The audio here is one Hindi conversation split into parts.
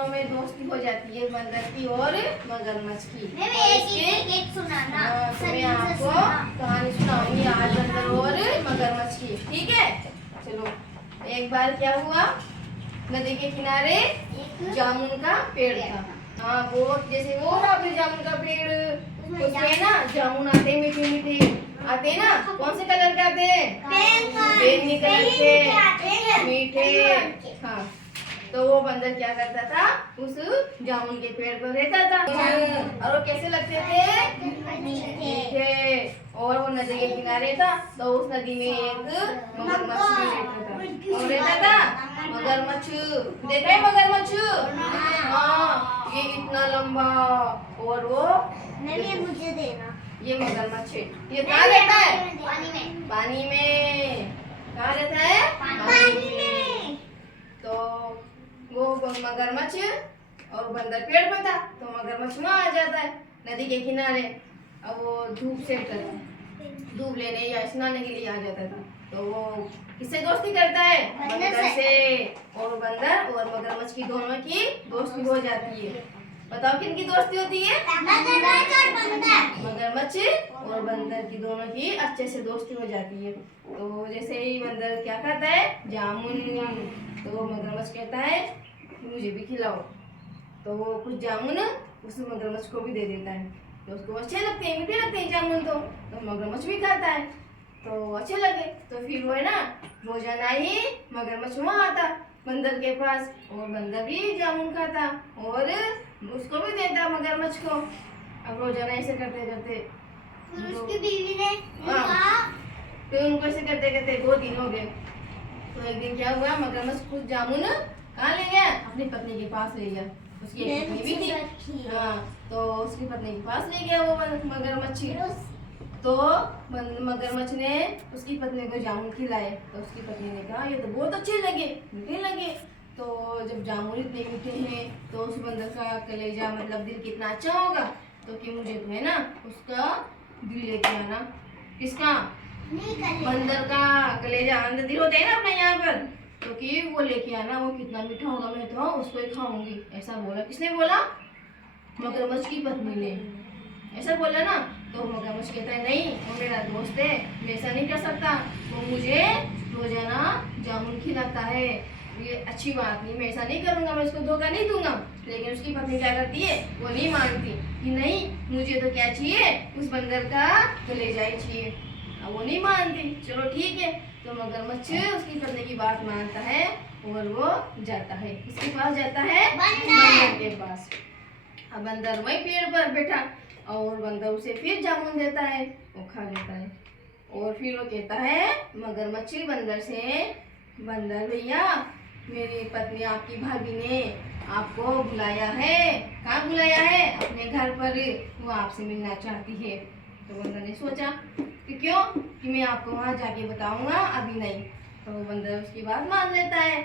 दोनों में दोस्ती हो जाती है, बंदर की और मगरमच्छ की। एक सुनाना। मैं आपको कहानी सुनाऊंगी आज बंदर और मगरमच्छ की, ठीक है। चलो, एक बार क्या हुआ, नदी के किनारे जामुन का पेड़ था। हाँ, वो जैसे वो आपने जामुन का पेड़, उसमें ना जामुन आते मीठे मीठे आते ना, कौन से कलर के आते हैं? बैंगनी कलर के मीठे। हाँ, तो वो बंदर क्या करता था, उस जामुन के पेड़ पर रहता था और वो कैसे लगते थे? मीठे। और वो नदी के किनारे था, तो उस नदी में एक मगरमच्छ भी रहता था। और रहता था मगरमच्छ, देखा है मगरमच्छ? हाँ, ये इतना लंबा, और वो मुझे देना। ये मगरमच्छ है। ये कहाँ रहता है? पानी में। पानी में। कहाँ रहता है? पानी में। तो वो मगरमच्छ और बंदर पेड़ पर था, तो मगरमच्छ वहाँ आ जाता है नदी के किनारे। अब वो धूप सेक करता है, धूप लेने या स्नाने के लिए आ जाता था। तो वो किससे दोस्ती करता है? बंदर से। और बंदर और मगरमच्छ की दोनों की दोस्ती हो जाती है। बताओ किनकी दोस्ती होती है? मगरमच्छ और बंदर की दोनों की अच्छे से दोस्ती हो जाती है। तो जैसे ही बंदर क्या खाता है? जामुन। तो मगरमच्छ कहता है मुझे भी खिलाओ। तो वो कुछ जामुन उस मगरमच्छ को भी दे देता है। तो उसको अच्छे लगते हैं, मीठे लगते हैं जामुन, तो मगरमच्छ भी खाता है। तो अच्छे लगे, तो फिर वो है ना, रोजाना ही मगरमच्छ वहाँ आता बंदर के पास, और बंदर भी जामुन खाता और उसको भी देता मगरमच्छ को। अब रोजाना ऐसे करते करते उसकी बीवी ने फिर उनको ऐसे करते करते 2 दिन हो गए। तो एक दिन क्या हुआ, मगरमच्छ कुछ जामुन कहाँ ले गया? अपनी पत्नी के पास ले गया। उसकी एक पत्नी भी थी। हाँ, तो उसकी पत्नी के पास ले गया वो मगरमच्छ। तो मगरमच्छ ने उसकी पत्नी को जामुन खिलाए। तो उसकी पत्नी ने कहा ये तो बहुत अच्छे लगे, मीठे लगे। तो जब जामुन इतने मीठे हैं, तो उस बंदर का कलेजा मतलब दिल कितना अच्छा होगा। तो कि मुझे तो है ना उसका दिल लेके आना। किसका? बंदर का कलेजा, अंदर दिल होता है ना अपने यहाँ पर, तो कि वो लेके आना, वो कितना मीठा होगा, मैं तो उसको ही खाऊंगी। ऐसा बोला। किसने बोला? मगरमच्छ की पत्नी ने ऐसा बोला ना। तो मगरमच्छ कहता है नहीं, वो मेरा दोस्त है, मैं ऐसा नहीं कर सकता, वो मुझे रोजाना जामुन खिलाता है, ये अच्छी बात नहीं, मैं ऐसा नहीं करूंगा, मैं उसको धोखा नहीं दूंगा। लेकिन उसकी पत्नी क्या करती है, वो नहीं मानती कि नहीं मुझे तो क्या चाहिए, उस बंदर का कलेजा ही चाहिए। अब वो नहीं मानती। चलो ठीक है, तो मगरमच्छ उसकी पत्नी की बात मानता है और वो जाता है। किसके पास जाता है? बंदर के पास। अब बंदर वही पेड़ पर बैठा और बंदर उसे फिर जामुन देता है, वो खा लेता है। और फिर वो कहता है मगरमच्छ बंदर से, बंदर भैया मेरी पत्नी आपकी भाभी ने आपको बुलाया है। कहाँ बुलाया है? अपने घर पर, वो आपसे मिलना चाहती है। तो बंदर ने सोचा कि क्यों, कि मैं आपको वहाँ जाके बताऊंगा, अभी नहीं। तो बंदर उसकी बात मान लेता है।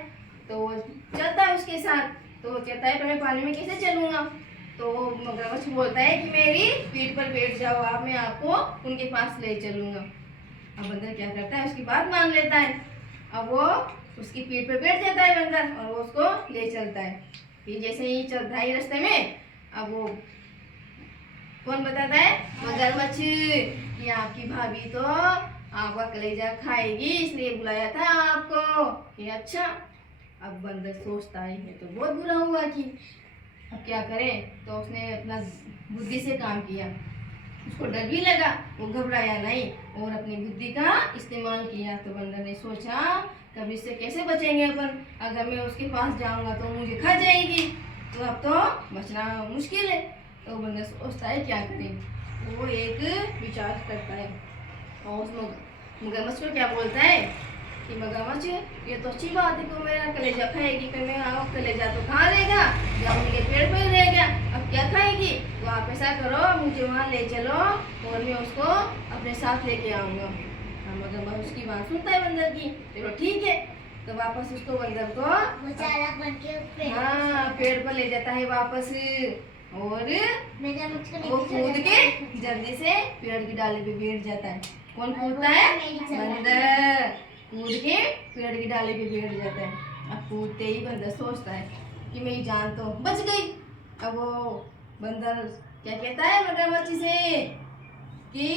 तो वो चलता है उसके साथ। तो वो कहता है मैं पानी में कैसे चलूंगा? तो मगरमच्छ बोलता है कि मेरी पीठ पर बैठ जाओ आप, मैं आपको उनके पास ले चलूंगा। अब बंदर क्या करता है, उसकी बात मान लेता है। अब वो उसकी पीठ पर बैठ जाता है बंदर, और वो उसको ले चलता है। फिर जैसे ही चलता है रास्ते में, अब वो कौन बताता है? मगरमच्छ, कि आपकी भाभी तो आपका कलेजा खाएगी, इसलिए बुलाया था आपको। ये अच्छा। अब बंदर सोचता है ये तो बहुत बुरा हुआ, कि अब क्या करें। तो उसने अपना बुद्धि से काम किया, उसको डर भी लगा, वो घबराया नहीं और अपनी बुद्धि का इस्तेमाल किया। तो बंदर ने सोचा कब इससे कैसे बचेंगे अपन, अगर मैं उसके पास जाऊंगा तो मुझे खा जाएगी, तो अब तो बचना मुश्किल है। तो बंदर सोचता है क्या करें। वो एक विचार करता है और उस मगरमच्छ को क्या बोलता है कि मगरमच्छ ये तो अच्छी बात है कि मेरा कलेजा खाएगी, कि मैं कलेजा तो कहाँ रहेगा, जामुन के पेड़ पर रह गया, अब क्या खाएगी। तो आप ऐसा करो, मुझे वहाँ ले चलो और मैं उसको अपने साथ लेके आऊँगा। मगरमच्छ उसकी बात सुनता है बंदर की। चलो ठीक है, तो वापस उसको बंदर को हाँ पेड़ पर ले जाता है वापस। और वो कूद के जल्दी से पेड़ की डाली पे बैठ जाता है। कौन कूदता है? बंदर कूद के पेड़ की डाली पे बैठ जाता है। अब कूदते ही बंदर सोचता है कि मेरी जान तो बच गई। अब वो बंदर क्या कहता है मगरमच्छ से कि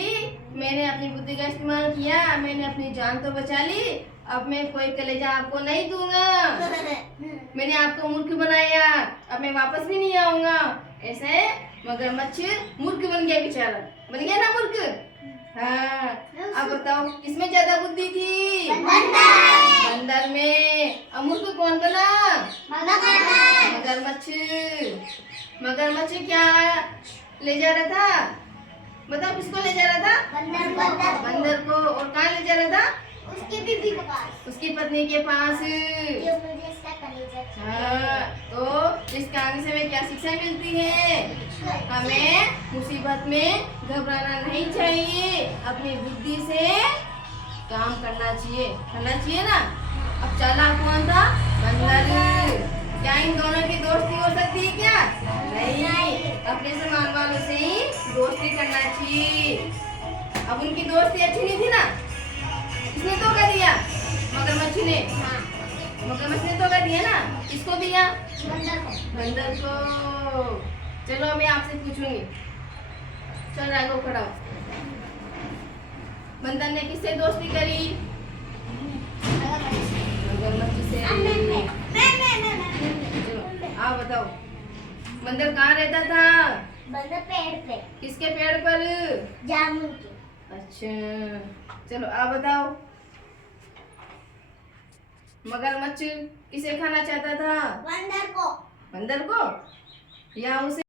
मैंने अपनी बुद्धि का इस्तेमाल किया, मैंने अपनी जान तो बचा ली, अब मैं कोई कलेजा आपको नहीं दूंगा, मैंने आपको मूर्ख बनाया, अब मैं वापस भी नहीं आऊंगा। ऐसे मगरमच्छ मूर्ख बन गया, बेचारा बन गया ना मूर्ख। हाँ, अब बताओ किसमें ज्यादा बुद्धि थी? बंदर में। अब मूर्ख कौन बना? मगरमच्छ। मगरमच्छ क्या ले जा रहा था? बताओ किसको ले जा रहा था? बंदर को। और कहाँ ले जा रहा था? उसकी बीवी के पास, उसकी पत्नी के पास। जो मुझे इसका कलेजा हाँ, तो इस कहानी से हमें क्या शिक्षा मिलती है? हमें मुसीबत में घबराना नहीं चाहिए, अपनी बुद्धि से काम करना चाहिए ना। अब चालाक कौन था? बंदर। क्या इन दोनों की दोस्ती हो सकती है क्या? नहीं, अपने समान वालों से ही दोस्ती करना चाहिए। अब उनकी दोस्ती अच्छी नहीं थी ना, किसने धोखा दिया? मगरमच्छ ने। मगरमच्छ ने धोखा दिया ना, किसको दिया? बंदर को। चलो मैं आपसे पूछूंगी, चल राघव खड़ा हो। बंदर ने किससे दोस्ती करी? मगरमच्छ से। चलो आप बताओ, बंदर कहाँ रहता था? बंदर पेड़ पे, किसके पेड़ पर? जामुन के। अच्छा, चलो आप बताओ, मगरमच्छ किसे खाना चाहता था? बंदर को। बंदर को या उसे